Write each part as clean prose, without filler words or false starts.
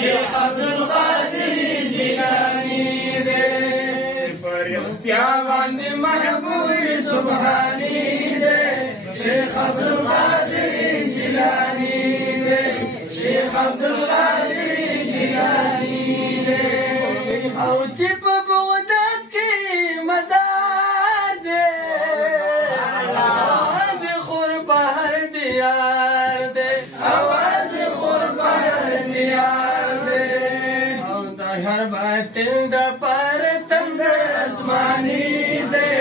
شیخ عبدالقادر جیلانی دے پر اختیار باندې محبوب سبحانی دے شیخ عبدالقادر جیلانی دے شیخ عبدالقادر جیلانی دے او چې په بغداد کې مزار دے آواز خور بهر دیار دے آواز خور بهر دیار دے او د هر باطل د پر تند اسمانی دے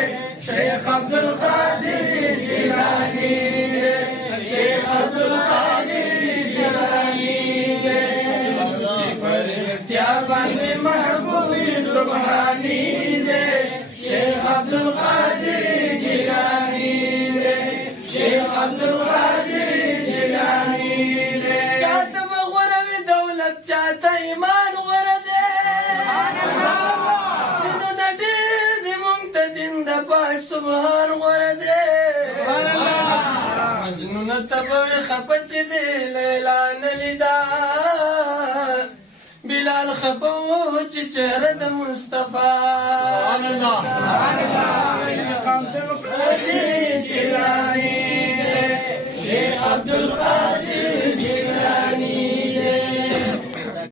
شیخ عبدالقادر جیلانی دے شیخ عبدالقادر جیلانی دے پر اختیار باندې محبوب سبحانی دے شیخ عبدالقادر جیلانی دے شیخ عبدالقادر جیلانی دے چاہتا بغورو دولت چاہتا ایمان غورد دے دینو نډیر دی مونږ ته دین د پاک سبحان غورد دے مجنون تبر خپه چې دی لیلا نلیدا بلال خپه و چې چهره د مصطفی سبحان الله شیخ عبدالقادر جیلانی شیخ عبدالقادر